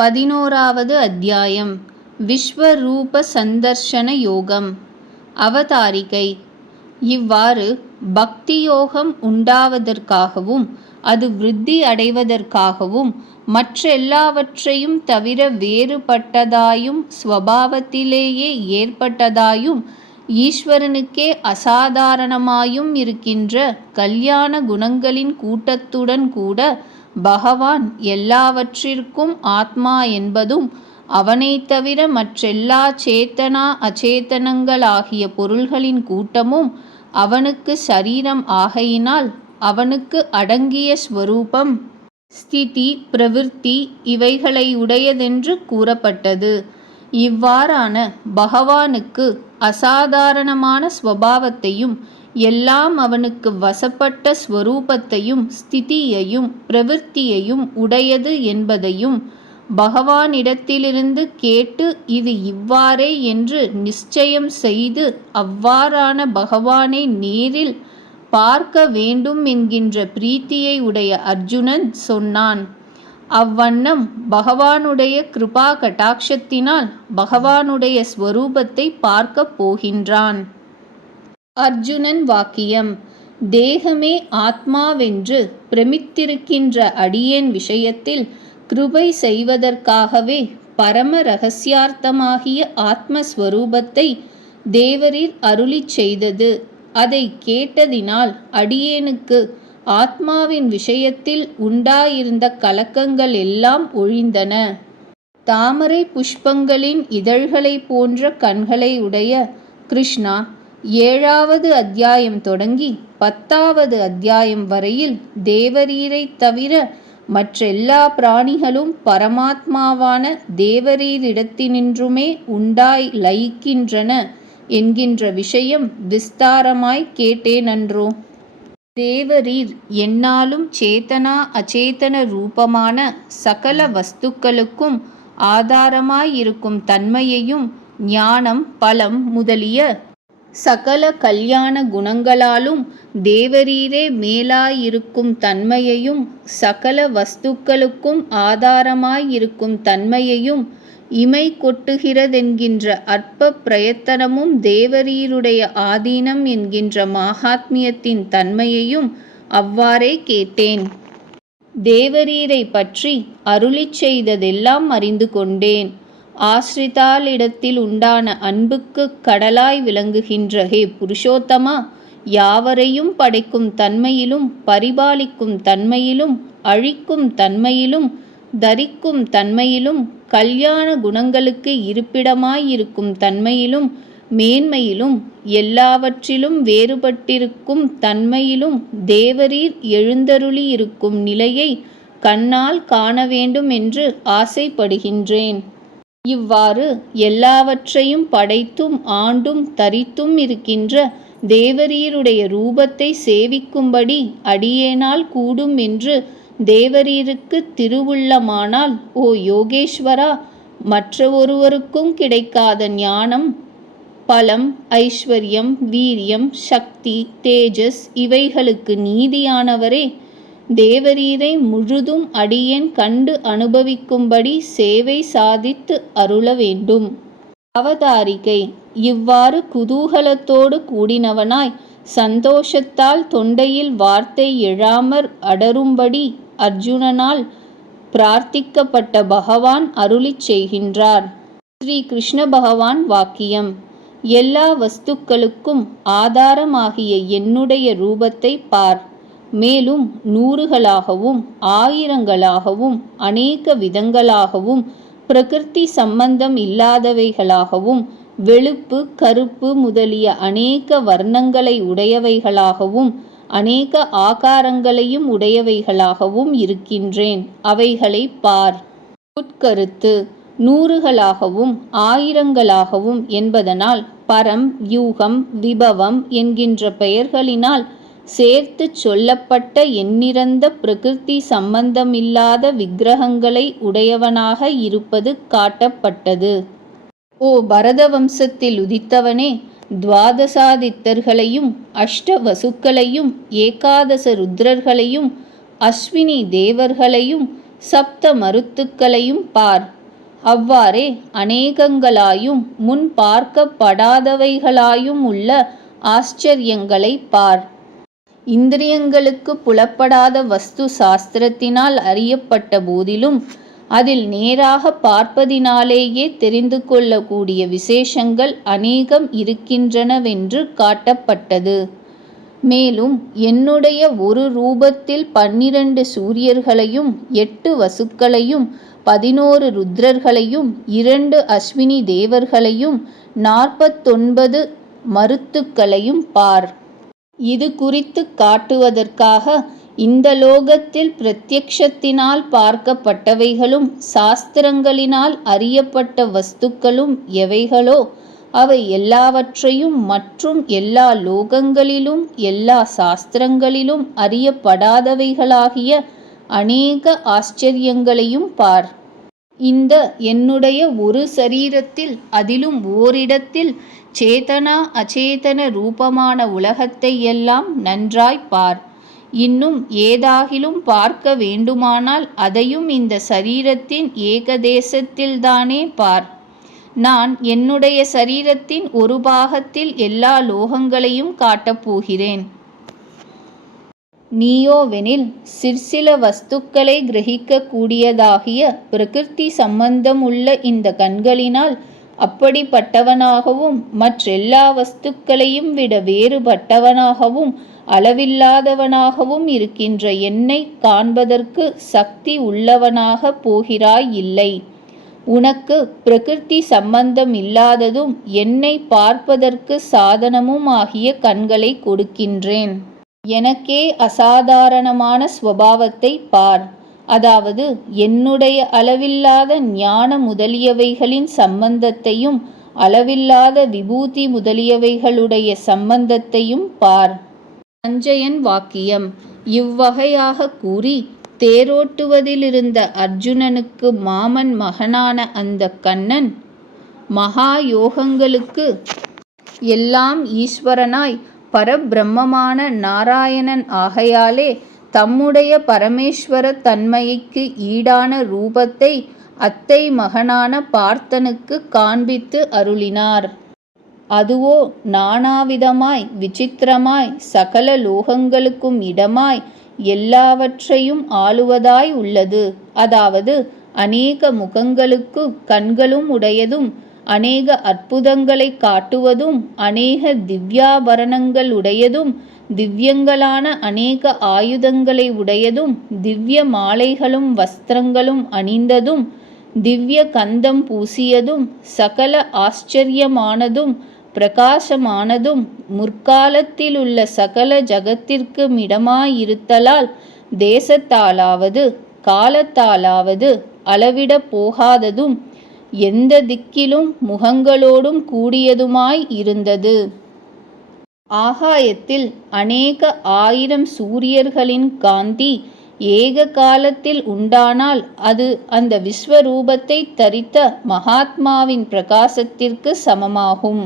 11வது அத்தியாயம் விஸ்வரூப சந்தர்ஷன யோகம். அவதாரிகை. இவ்வாறு பக்தி யோகம் உண்டாவதற்காகவும் அது விருத்தி அடைவதற்காகவும் மற்றெல்லாவற்றையும் தவிர வேறுபட்டதாயும் ஸ்வபாவத்திலேயே ஏற்பட்டதாயும் ஈஸ்வரனுக்கே அசாதாரணமாயும் இருக்கின்ற கல்யாண குணங்களின் கூட்டத்துடன் கூட பகவான் எல்லாவற்றிற்கும் ஆத்மா என்பதும் அவனைத் தவிர மற்றெல்லா சேத்தனா அச்சேதனங்களாகிய பொருள்களின் கூட்டமும் அவனுக்கு சரீரம் ஆகையினால் அவனுக்கு அடங்கிய ஸ்வரூபம் ஸ்திதி பிரவிற்த்தி இவைகளை உடையதென்று கூறப்பட்டது. இவ்வாறான பகவானுக்கு அசாதாரணமான ஸ்வபாவத்தையும் எல்லாம் அவனுக்கு வசப்பட்ட ஸ்வரூபத்தையும் ஸ்திதியையும் பிரவிற்த்தியையும் உடையது என்பதையும் பகவானிடத்திலிருந்து கேட்டு இது இவ்வாறே என்று நிச்சயம் செய்து அவ்வாறான பகவானை நேரில் பார்க்க வேண்டும் என்கின்ற பிரீத்தியை உடைய அர்ஜுனன் சொன்னான். அவ்வண்ணம் பகவானுடைய கிருபா கடாட்சத்தினால் பகவானுடைய ஸ்வரூபத்தை பார்க்கப் போகின்றான். அர்ஜுனன் வாக்கியம். தேகமே ஆத்மாவென்று பிரமித்திருக்கின்ற அடியேன் விஷயத்தில் கிருபை செய்வதற்காகவே பரம ரகசியார்த்தமாகிய ஆத்மஸ்வரூபத்தை தேவரீர் அருளிச் செய்தது. அதை கேட்டதினால் அடியேனுக்கு ஆத்மாவின் விஷயத்தில் உண்டாயிருந்த கலக்கங்கள் எல்லாம் ஒழிந்தன. தாமரை புஷ்பங்களின் இதழ்களை போன்ற கண்களை உடைய கிருஷ்ணா, 7வது அத்தியாயம் தொடங்கி 10வது அத்தியாயம் வரையில் தேவரீரைத் தவிர மற்றெல்லா பிராணிகளும் பரமாத்மாவான தேவரீரிடத்தினின்றுமே உண்டாய் லயிக்கின்றன என்கின்ற விஷயம் விஸ்தாரமாய் கேட்டேனன்றோ. தேவரீர் எந்நாளும் சேத்தனா அச்சேதன ரூபமான சகல வஸ்துக்களுக்கும் ஆதாரமாயிருக்கும் தன்மையையும் ஞானம் பலம் முதலிய சகல கல்யாண குணங்களாலும் தேவரீரே மேலாயிருக்கும் தன்மையையும் சகல வஸ்துக்களுக்கும் ஆதாரமாயிருக்கும் தன்மையையும் இமை கொட்டுகிறதென்கின்ற அற்ப பிரயத்தனமும் தேவரீருடைய ஆதீனம் என்கின்ற மாகாத்மியத்தின் தன்மையையும் அவ்வாறே கேட்டேன். தேவரீரை பற்றி அருளிச் செய்ததெல்லாம் அறிந்து கொண்டேன். ஆஸ்ரிதாளிடத்தில் உண்டான அன்புக்கு கடலாய் விளங்குகின்ற ஹே புருஷோத்தமா, யாவரையும் படைக்கும் தன்மையிலும் பரிபாலிக்கும் தன்மையிலும் அழிக்கும் தன்மையிலும் தரிக்கும் தன்மையிலும் கல்யாண குணங்களுக்கு இருப்பிடமாயிருக்கும் தன்மையிலும் மேன்மையிலும் எல்லாவற்றிலும் வேறுபட்டிருக்கும் தன்மையிலும் தேவரீர் எழுந்தருளியிருக்கும் நிலையை கண்ணால் காண வேண்டும் என்று ஆசைப்படுகின்றேன். இவ்வாறு எல்லாவற்றையும் படைத்தும் ஆண்டும் தரித்தும் இருக்கின்ற தேவரீருடைய ரூபத்தை சேவிக்கும்படி அடியேனால் கூடும் என்று தேவரீருக்கு திருவுள்ளமானால், ஓ யோகேஸ்வரா, மற்ற ஒருவருக்கும் கிடைக்காத ஞானம் பலம் ஐஸ்வர்யம் வீரியம் சக்தி தேஜஸ் இவைகளுக்கு நீதியானவரே, தேவரீரை முழுதும் அடியேன் கண்டு அனுபவிக்கும்படி சேவை சாதித்து அருள வேண்டும். அவதாரிகை. இவ்வாறு குதூகலத்தோடு கூடினவனாய் சந்தோஷத்தால் தொண்டையில் வார்த்தை எழாமற் அடரும்படி அர்ஜுனனால் பிரார்த்திக்கப்பட்ட பகவான் அருளிச் செய்கின்றார். ஸ்ரீ கிருஷ்ண பகவான் வாக்கியம். எல்லா வஸ்துக்களுக்கும் ஆதாரமாகிய என்னுடைய ரூபத்தை பார். மேலும் 100களாகவும் 1000களாகவும் அநேக விதங்களாகவும் பிரகிருதி சம்பந்தம் இல்லாதவைகளாகவும் வெளுப்பு கருப்பு முதலிய அநேக வர்ணங்களை உடையவைகளாகவும் அநேக ஆகாரங்களையும் உடையவைகளாகவும் இருக்கின்றேன். அவைகளை பார். உட்கருத்து. 100களாகவும் 1000களாகவும் என்பதனால் பரம் வியூகம் விபவம் என்கின்ற பெயர்களினால் சேர்த்து சொல்லப்பட்ட எண்ணிறந்த பிரகிருதி சம்பந்தமில்லாத விக்கிரகங்களை உடையவனாக இருப்பது காட்டப்பட்டது. ஓ பரத வம்சத்தில் உதித்தவனே, துவாதசாதித்தர்களையும் அஷ்ட வசுக்களையும் ஏகாதச ருத்ரர்களையும் அஸ்வினி தேவர்களையும் சப்த மருத்துக்களையும் பார். அவ்வாறே அநேகங்களாயும் முன் பார்க்கப்படாதவைகளாயும் உள்ள ஆச்சரியங்களை பார். இந்திரியங்களுக்கு புலப்படாத வஸ்து சாஸ்திரத்தினால் அறியப்பட்ட போதிலும் அதில் நேராக பார்ப்பதினாலேயே தெரிந்து கொள்ளக்கூடிய விசேஷங்கள் அநேகம் இருக்கின்றனவென்று காட்டப்பட்டது. மேலும் என்னுடைய ஒரு ரூபத்தில் 12 சூரியர்களையும் 8 வசுக்களையும் 11 ருத்ரர்களையும் 2 அஸ்வினி தேவர்களையும் 49 மருத்துக்களையும் பார். இது குறித்து காட்டுவதற்காக இந்த லோகத்தில் பிரத்யக்ஷத்தினால் பார்க்கப்பட்டவைகளும் சாஸ்திரங்களினால் அறியப்பட்ட வஸ்துக்களும் எவைகளோ அவை எல்லாவற்றையும் மற்றும் எல்லா லோகங்களிலும் எல்லா சாஸ்திரங்களிலும் அறியப்படாதவைகளாகிய அநேக ஆச்சரியங்களையும் பார். இந்த என்னுடைய ஒரு சரீரத்தில் அதிலும் ஓரிடத்தில் சேதனா அச்சேதன ரூபமான உலகத்தை எல்லாம் நன்றாய் பார். இன்னும் ஏதாகிலும் பார்க்க வேண்டுமானால் அதையும் இந்த சரீரத்தின் ஏகதேசத்தில்தானே பார். நான் என்னுடைய சரீரத்தின் ஒரு பாகத்தில் எல்லா லோகங்களையும் காட்டப் போகிறேன். நீயோவெனில் சிற்சில வஸ்துக்களை கிரகிக்க கூடியதாகிய பிரகிருதி சம்பந்தம் உள்ள இந்த கண்களினால் அப்படிப்பட்டவனாகவும் மற்றெல்லா வஸ்துக்களையும் விட வேறுபட்டவனாகவும் அளவில்லாதவனாகவும் இருக்கின்ற என்னை காண்பதற்கு சக்தி உள்ளவனாக போகிறாய் இல்லை. உனக்கு பிரகிருதி சம்பந்தம் இல்லாததும் என்னை பார்ப்பதற்கு சாதனமும் ஆகிய கண்களை கொடுக்கின்றேன். எனக்கே அசாதாரணமான ஸ்வபாவத்தை பார். அதாவது என்னுடைய அளவில்லாத ஞான முதலியவைகளின் சம்பந்தத்தையும் அளவில்லாத விபூதி முதலியவைகளுடைய சம்பந்தத்தையும் பார். சஞ்சயன் வாக்கியம் இவ்வகையாக கூறி தேரோட்டுவதிலிருந்த அர்ஜுனனுக்கு மாமன் மகனான அந்த கண்ணன் மகா யோகங்களுக்கு எல்லாம் ஈஸ்வரனாய் பரபிரம்மமான நாராயணன் ஆகையாலே தம்முடைய பரமேஸ்வர தன்மைக்கு ஈடான ரூபத்தை அத்தை மகனான பார்த்தனுக்கு காண்பித்து அருளினார். அதுவோ நானாவிதமாய் விசித்திரமாய் சகல லோகங்களுக்கும் இடமாய் எல்லாவற்றையும் ஆளுவதாய் உள்ளது. அதாவது அநேக முகங்களுக்கு கண்களும் உடையதும் அநேக அற்புதங்களை காட்டுவதும் அநேக திவ்யாபரணங்கள் உடையதும் திவ்யங்களான அநேக ஆயுதங்களை உடையதும் திவ்ய மாலைகளும் வஸ்திரங்களும் அணிந்ததும் திவ்ய கந்தம் பூசியதும் சகல ஆச்சரியமானதும் பிரகாசமானதும் முற்காலத்திலுள்ள சகல ஜகத்திற்கு மிடமாயிருத்தலால் தேசத்தாலாவது காலத்தாலாவது அளவிட போகாததும் எந்த திக்கிலும் முகங்களோடும் கூடியதுமாய் இருந்தது. ஆகாயத்தில் அநேக 1000 சூரியர்களின் காந்தி ஏக காலத்தில் உண்டானால் அது அந்த விஸ்வரூபத்தை தரித்த மகாத்மாவின் பிரகாசத்திற்கு சமமாகும்.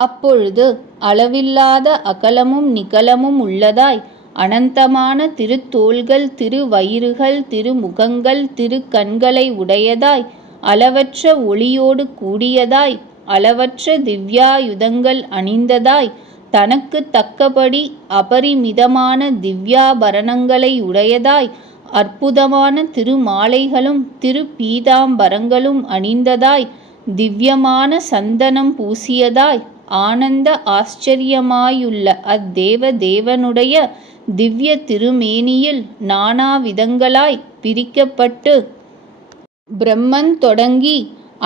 அப்பொழுது அளவில்லாத அகலமும் நிகலமும் உள்ளதாய் அனந்தமான திருத்தோள்கள் திருவயிறுகள் திருமுகங்கள் திருக்கண்களை உடையதாய் அளவற்ற ஒளியோடு கூடியதாய் அளவற்ற திவ்யாயுதங்கள் அணிந்ததாய் தனக்கு தக்கபடி அபரிமிதமான திவ்யாபரணங்களை உடையதாய் அற்புதமான திருமாலைகளும் திருப்பீதாம்பரங்களும் அணிந்ததாய் திவ்யமான சந்தனம் பூசியதாய் ஆனந்த ஆச்சரியமாயுள்ள அத்தேவ தேவனுடைய திவ்ய திருமேனியில் நானாவிதங்களாய் பிரிக்கப்பட்டு பிரம்மன் தொடங்கி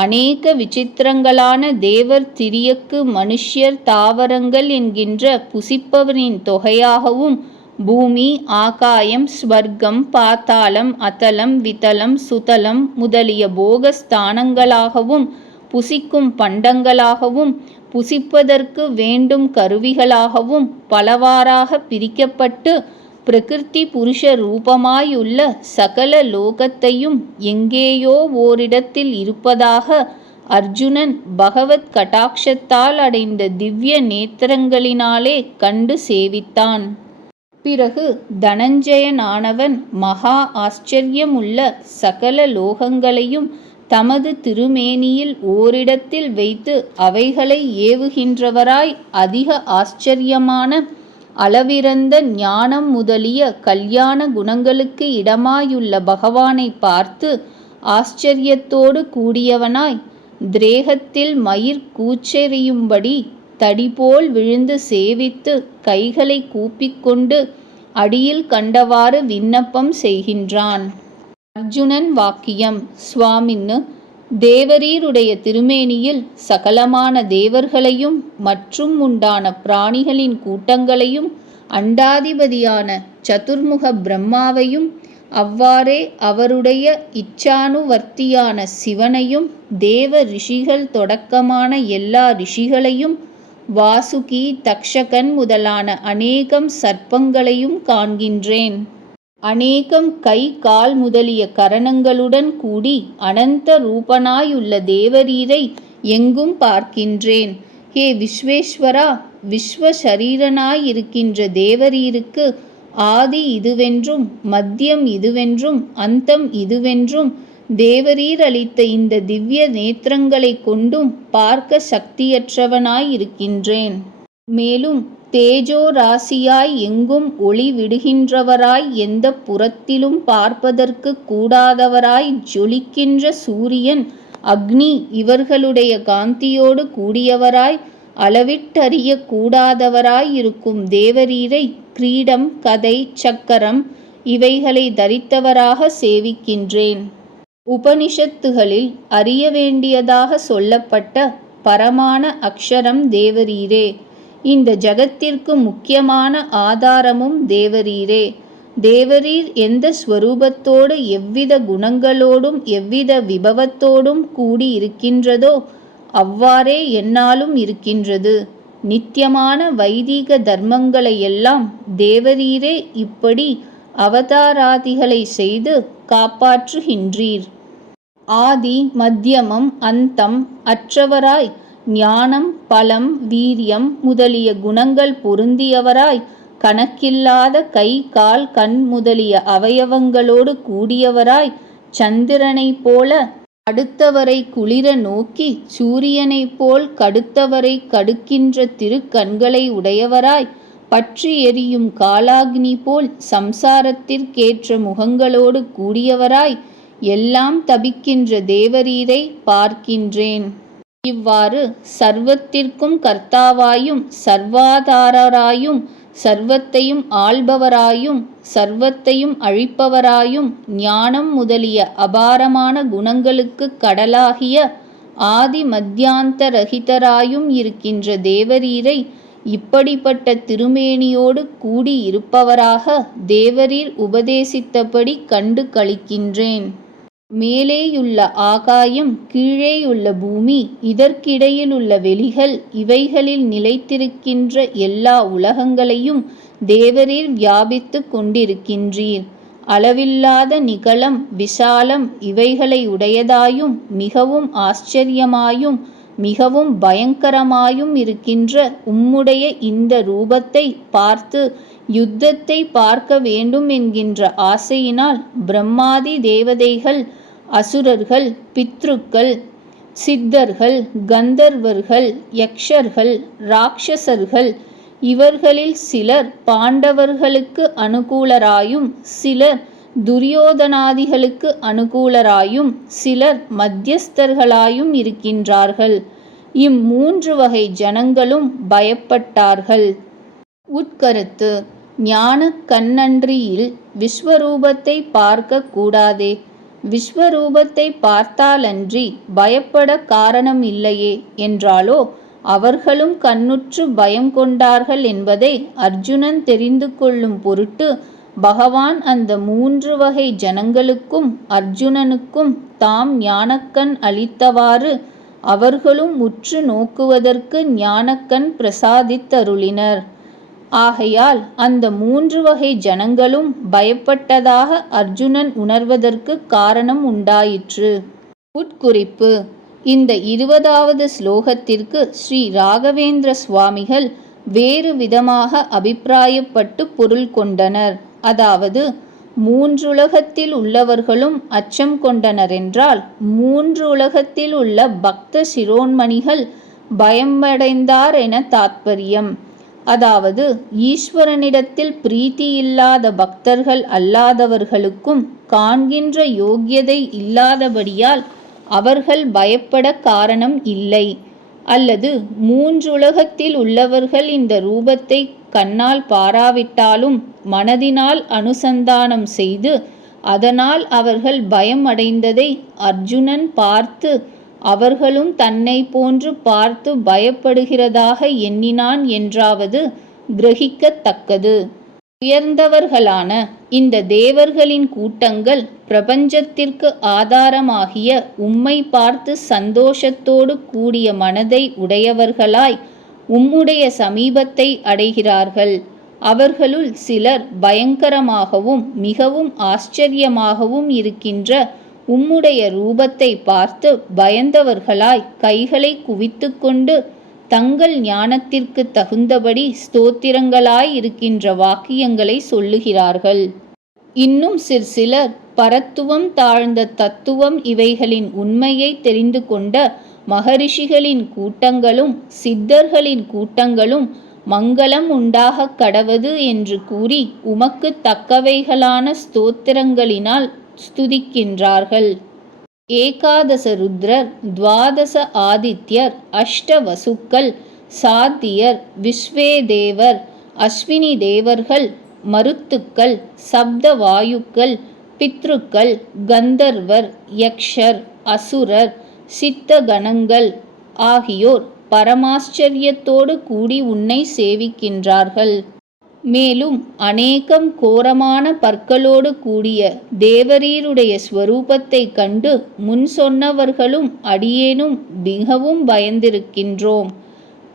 அநேக விசித்திரங்களான தேவர் திரியக்கு மனுஷ்யர் தாவரங்கள் என்கின்ற புசிப்பவரின் தொகையாகவும் பூமி ஆகாயம் ஸ்வர்க்கம் பாத்தாளம் அதலம் விதலம் சுதலம் முதலிய போகஸ்தானங்களாகவும் புசிக்கும் பண்டங்களாகவும் புசிப்பதற்கு வேண்டும் கருவிகளாகவும் பலவாறாக பிரிக்கப்பட்டு பிரகிருதி புருஷ ரூபமாயுள்ள சகல லோகத்தையும் எங்கேயோ ஓரிடத்தில் இருப்பதாக அர்ஜுனன் பகவத் கடாட்சத்தால் அடைந்த திவ்ய நேத்திரங்களினாலே கண்டு சேவித்தான். பிறகு தனஞ்சயனானவன் மகா ஆச்சரியமுள்ள சகல லோகங்களையும் தமது திருமேனியில் ஓரிடத்தில் வைத்து அவைகளை ஏவுகின்றவராய் அதிக ஆச்சரியமான அளவிறந்த ஞானம் முதலிய கல்யாண குணங்களுக்கு இடமாயுள்ள பகவானை பார்த்து ஆச்சரியத்தோடு கூடியவனாய் திரேகத்தில் மயிர் கூச்செறியும்படி தடிபோல் விழுந்து சேவித்து கைகளை கூப்பிக்கொண்டு அடியில் கண்டவாறு விண்ணப்பம் செய்கின்றான். அர்ஜுனன் வாக்கியம். சுவாமின்னு, தேவரீருடைய திருமேனியில் சகலமான தேவர்களையும் மற்றும் உண்டான பிராணிகளின் கூட்டங்களையும் அண்டாதிபதியான சதுர்முக பிரம்மாவையும் அவ்வாறே அவருடைய இச்சானுவர்த்தியான சிவனையும் தேவ ரிஷிகள் தொடக்கமான எல்லா ரிஷிகளையும் வாசுகி தக்ஷகன் முதலான அநேகம் சர்ப்பங்களையும் காண்கின்றேன். அநேகம் கை கால் முதலிய கரணங்களுடன் கூடி அனந்த ரூபனாயுள்ள தேவரீரை எங்கும் பார்க்கின்றேன். ஹே விஸ்வேஸ்வரா, விஸ்வசரீரனாயிருக்கின்ற தேவரீருக்கு ஆதி இதுவென்றும் மத்தியம் இதுவென்றும் அந்தம் இதுவென்றும் தேவரீர் அளித்த இந்த திவ்ய நேத்திரங்களை கொண்டும் பார்க்க சக்தியற்றவனாயிருக்கின்றேன். மேலும் தேஜோ ராசியாய் எங்கும் ஒளி விடுகின்றவராய் எந்த புறத்திலும் பார்ப்பதற்கு கூடாதவராய் ஜொலிக்கின்ற சூரியன் அக்னி இவர்களுடைய காந்தியோடு கூடியவராய் அளவிட்டறிய கூடாதவராய் இருக்கும் தேவரீரை கிரீடம் கதை சக்கரம் இவைகளை தரித்தவராக சேவிக்கின்றேன். உபனிஷத்துகளில் அறிய வேண்டியதாக சொல்லப்பட்ட பரமான அக்ஷரம் தேவரீரே. இந்த ஜகத்திற்கு முக்கியமான ஆதாரமும் தேவரீரே. தேவரீர் எந்த ஸ்வரூபத்தோடு எவ்வித குணங்களோடும் எவ்வித விபவத்தோடும் கூடி இருக்கின்றதோ அவ்வாறே என்னாலும் இருக்கின்றது. நித்தியமான வைதீக தர்மங்களையெல்லாம் தேவரீரே இப்படி அவதாராதிகளை செய்து காப்பாற்றுகின்றீர். ஆதி மத்தியமம் அந்தம் அற்றவராய் ஞானம் பலம் வீரியம் முதலிய குணங்கள் பொருந்தியவராய் கணக்கில்லாத கை கால் கண் முதலிய அவயவங்களோடு கூடியவராய் சந்திரனைப் போல அடுத்தவரை குளிர நோக்கி சூரியனைப் போல் கடுத்தவரை கடுக்கின்ற திருக்கண்களை உடையவராய் பற்றி எரியும் காலாக்னி போல் சம்சாரத்திற்கேற்ற முகங்களோடு கூடியவராய் எல்லாம் தபிக்கின்ற தேவரீரை பார்க்கின்றேன். இவ்வாறு சர்வத்திற்கும் கர்த்தாவாயும் சர்வாதாரராயும் சர்வத்தையும் ஆள்பவராயும் சர்வத்தையும் அழிப்பவராயும் ஞானம் முதலிய அபாரமான குணங்களுக்கு கடலாகிய ஆதி மத்தியாந்தரகிதராயும் இருக்கின்ற தேவரீரை இப்படிப்பட்ட திருமேனியோடு கூடி இருப்பவராக தேவரீர் உபதேசித்தபடி கண்டு களிக்கின்றேன். மேலேயுள்ள ஆகாயம் கீழேயுள்ள பூமி இதற்கிடையிலுள்ள வெளிகள் இவைகளில் நிலைத்திருக்கின்ற எல்லா உலகங்களையும் தேவரீர் வியாபித்து கொண்டிருக்கின்றீர். அளவில்லாத நிகழம் விசாலம் இவைகளை உடையதாயும் மிகவும் ஆச்சரியமாயும் மிகவும் பயங்கரமாயும் இருக்கின்ற உம்முடைய இந்த ரூபத்தை பார்த்து யுத்தத்தை பார்க்க வேண்டும் என்கின்ற ஆசையினால் பிரம்மாதி தேவதைகள் அசுரர்கள் பித்ருக்கள் சித்தர்கள் கந்தர்வர்கள் யக்ஷர்கள் ராட்சசர்கள் இவர்களில் சிலர் பாண்டவர்களுக்கு அனுகூலராயும் சிலர் துரியோதனாதிகளுக்கு அனுகூலராயும் சிலர் மத்தியஸ்தர்களாயும் இருக்கின்றார்கள். இம்மூன்று வகை ஜனங்களும் பயப்பட்டார்கள். உட்கருத்து: ஞான கண்ணன்றியில் விஸ்வரூபத்தை பார்க்க கூடாதே. விஸ்வரூபத்தை பார்த்தாலன்றி பயப்பட காரணம் இல்லையே என்றாலோ அவர்களும் கண்ணுற்று பயம் கொண்டார்கள் என்பதை அர்ஜுனன் தெரிந்து கொள்ளும் பொருட்டு பகவான் அந்த மூன்று வகை ஜனங்களுக்கும் அர்ஜுனனுக்கும் தாம் ஞானக்கண் அளித்தவாறு அவர்களும் உற்று நோக்குவதற்கு ஞானக்கண் பிரசாதித்தருளினர். ஆகையால் அந்த மூன்று வகை ஜனங்களும் பயப்பட்டதாக அர்ஜுனன் உணர்வதற்கு காரணம் உண்டாயிற்று. உட்குறிப்பு: இந்த 20வது ஸ்லோகத்திற்கு ஸ்ரீ ராகவேந்திர சுவாமிகள் வேறு விதமாக அபிப்பிராயப்பட்டு பொருள் கொண்டனர். அதாவது, மூன்றுலகத்தில் உள்ளவர்களும் அச்சம் கொண்டனர் என்றால், மூன்று உலகத்தில் உள்ள பக்த சிரோன்மணிகள் பயமடைந்தார் என தாத்பரியம். அதாவது, ஈஸ்வரனிடத்தில் பிரீத்தி இல்லாத பக்தர்கள் அல்லாதவர்களுக்கும் காண்கின்ற யோக்கியதை இல்லாதபடியால் அவர்கள் பயப்பட காரணம் இல்லை. அல்லது மூன்றுலகத்தில் உள்ளவர்கள் இந்த ரூபத்தை கண்ணால் பாராவிட்டாலும் மனதினால் அனுசந்தானம் செய்து அதனால் அவர்கள் பயம் அடைந்ததை அர்ஜுனன் பார்த்து அவர்களும் தன்னை போன்று பார்த்து பயப்படுகிறதாக எண்ணினான் என்றாவது கிரகிக்கத்தக்கது. உயர்ந்தவர்களான இந்த தேவர்களின் கூட்டங்கள் பிரபஞ்சத்திற்கு ஆதாரமாகிய உம்மை பார்த்து சந்தோஷத்தோடு கூடிய மனதை உடையவர்களாய் உம்முடைய சமீபத்தை அடைகிறார்கள். அவர்களுள் சிலர் பயங்கரமாகவும் மிகவும் ஆச்சரியமாகவும் இருக்கின்ற உம்முடைய ரூபத்தை பார்த்து பயந்தவர்களாய் கைகளை குவித்து கொண்டு தங்கள் ஞானத்திற்கு தகுந்தபடி ஸ்தோத்திரங்களாய் இருக்கின்ற வாக்கியங்களை சொல்லுகிறார்கள். இன்னும் சிலர் பரத்துவம் தாழ்ந்த தத்துவம் இவைகளின் உண்மையை தெரிந்து கொண்ட மகரிஷிகளின் கூட்டங்களும் சித்தர்களின் கூட்டங்களும் மங்களம் உண்டாக கடவது என்று கூறி உமக்கு தக்கவைகளான ஸ்தோத்திரங்களினால் ஸ்துதிக்கின்றார்கள். ஏகாதச ருத்ரர், துவாதச ஆதித்யர், அஷ்ட வசுக்கள், சாத்தியர், விஸ்வேதேவர், அஸ்வினி தேவர்கள், மருத்துக்கள், சப்த வாயுக்கள், பித்ருக்கள், கந்தர்வர், யக்ஷர், அசுரர், சித்த கணங்கள் ஆகியோர் பரமாச்சரியத்தோடு கூடி உன்னை சேவிக்கின்றார்கள். மேலும் அநேகம் கோரமான பற்களோடு கூடிய தேவரீருடைய ஸ்வரூபத்தை கண்டு முன் சொன்னவர்களும் அடியேனும் மிகவும் பயந்திருக்கின்றோம்.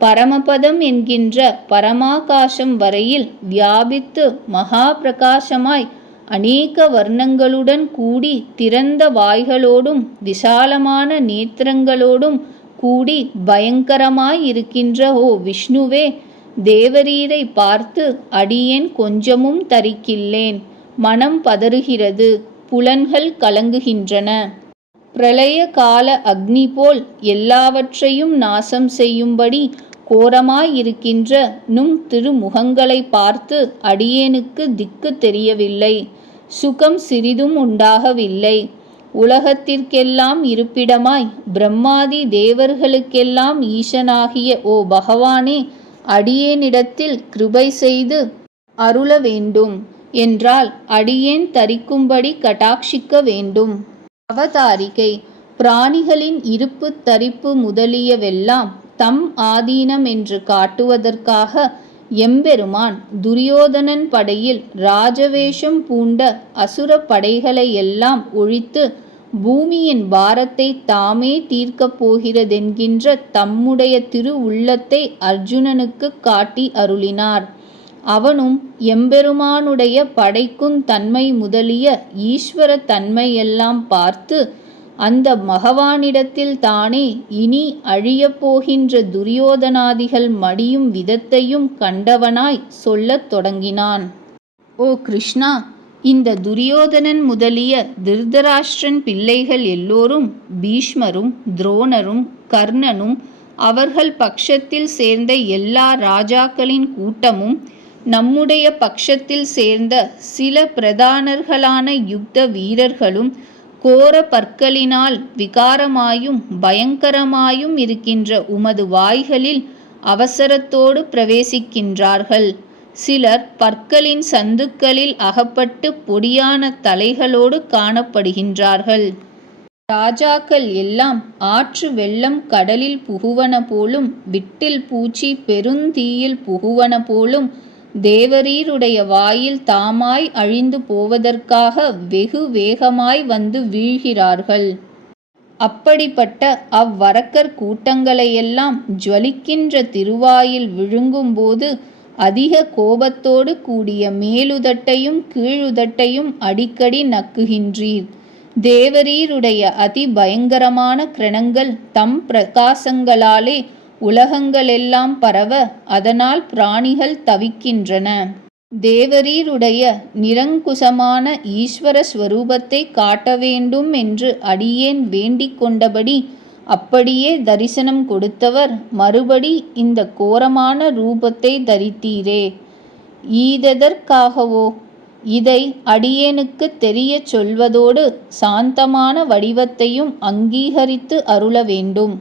பரமபதம் என்கின்ற பரமாகாசம் வரையில் வியாபித்து மகா பிரகாசமாய் அநேக வர்ணங்களுடன் கூடி திறந்த வாய்களோடும் விசாலமான நேத்திரங்களோடும் கூடி பயங்கரமாய் இருக்கின்ற ஓ விஷ்ணுவே, தேவரீரை பார்த்து அடியேன் கொஞ்சமும் தரிக்கில்லேன். மனம் பதறுகிறது, புலன்கள் கலங்குகின்றன. பிரளய கால அக்னி போல் எல்லாவற்றையும் நாசம் செய்யும்படி கோரமாயிருக்கின்ற நும் திருமுகங்களை பார்த்து அடியேனுக்கு திக்கு தெரியவில்லை. சுகம் சிறிதும் உண்டாகவில்லை. உலகத்திற்கெல்லாம் இருப்பிடமாய் பிரம்மாதி தேவர்களுக்கெல்லாம் ஈசனாகிய ஓ பகவானே, அடியேனிடத்தில் கிருபை செய்து அருள வேண்டும் என்றால் அடியேன் தரிக்கும்படி கடாட்சிக்க வேண்டும். அவதாரிகை பிராணிகளின் இருப்பு தரிப்பு முதலியவெல்லாம் தம் ஆதீனம் என்று காட்டுவதற்காக எம்பெருமான் துரியோதனன் படையில் ராஜவேஷம் பூண்ட அசுர படைகளையெல்லாம் ஒழித்து பூமியின் பாரத்தை தாமே தீர்க்கப் போகிறதென்கின்ற தம்முடைய திரு உள்ளத்தை அர்ஜுனனுக்கு காட்டி அருளினார். அவனும் எம்பெருமானுடைய படைக்கும் தன்மை முதலிய ஈஸ்வர தன்மையெல்லாம் பார்த்து அந்த பகவானிடத்தில் தானே இனி அழியப் போகின்ற துரியோதனாதிகள் மடியும் விதத்தையும் கண்டவனாய் சொல்லத் தொடங்கினான். ஓ கிருஷ்ணா, இந்த துரியோதனன் முதலிய திருதராஷ்டிரன் பிள்ளைகள் எல்லோரும் பீஷ்மரும் துரோணரும் கர்ணனும் அவர்கள் பட்சத்தில் சேர்ந்த எல்லா ராஜாக்களின் கூட்டமும் நம்முடைய பட்சத்தில் சேர்ந்த சில பிரதானர்களான யுத்த வீரர்களும் கோர பற்களினால் விகாரமாயும் பயங்கரமாயும் இருக்கின்ற உமது வாய்களில் அவசரத்தோடு பிரவேசிக்கின்றார்கள். சிலர் பற்களின் சந்துக்களில் அகப்பட்டு பொடியான தலைகளோடு காணப்படுகின்றார்கள். ராஜாக்கள் எல்லாம் ஆற்று வெள்ளம் கடலில் புகுவன போலும் விட்டில் பூச்சி பெருந்தீயில் புகுவன போலும் தேவரீருடைய வாயில் தாமாய் அழிந்து போவதற்காக வெகு வேகமாய் வந்து வீழ்கிறார்கள். அப்படிப்பட்ட அவ்வரக்கர் கூட்டங்களையெல்லாம் ஜுவலிக்கின்ற திருவாயில் விழுங்கும்போது அதிக கோபத்தோடு கூடிய மேலுதட்டையும் கீழுதட்டையும் அடிக்கடி நக்குகின்றீர். தேவரீருடைய அதி பயங்கரமான கிரணங்கள் தம் பிரகாசங்களாலே உலகங்களெல்லாம் பரவ அதனால் பிராணிகள் தவிக்கின்றன. தேவரீருடைய நிரங்குசமான ஈஸ்வர ஸ்வரூபத்தை காட்ட வேண்டும் என்று அடியேன் வேண்டிக் கொண்டபடி அப்படியே தரிசனம் கொடுத்தவர் மறுபடி இந்த கோரமான ரூபத்தை தரித்தீரே. ஈதெதற்காகவோ? இதை அடியேனுக்கு தெரியச் சொல்வதோடு சாந்தமான வடிவத்தையும் அங்கீகரித்து அருள வேண்டும்.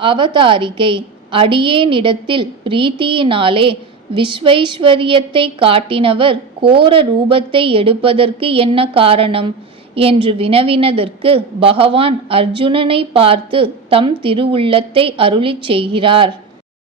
அவதாரிகை: அடியேனிடத்தில் பிரீத்தியினாலே விஸ்வைஸ்வரியத்தை காட்டினவர் கோர ரூபத்தை எடுப்பதற்கு என்ன காரணம் என்று வினவினதற்கு பகவான் அர்ஜுனனை பார்த்து தம் திருவுள்ளத்தை அருளிச் செய்கிறார்.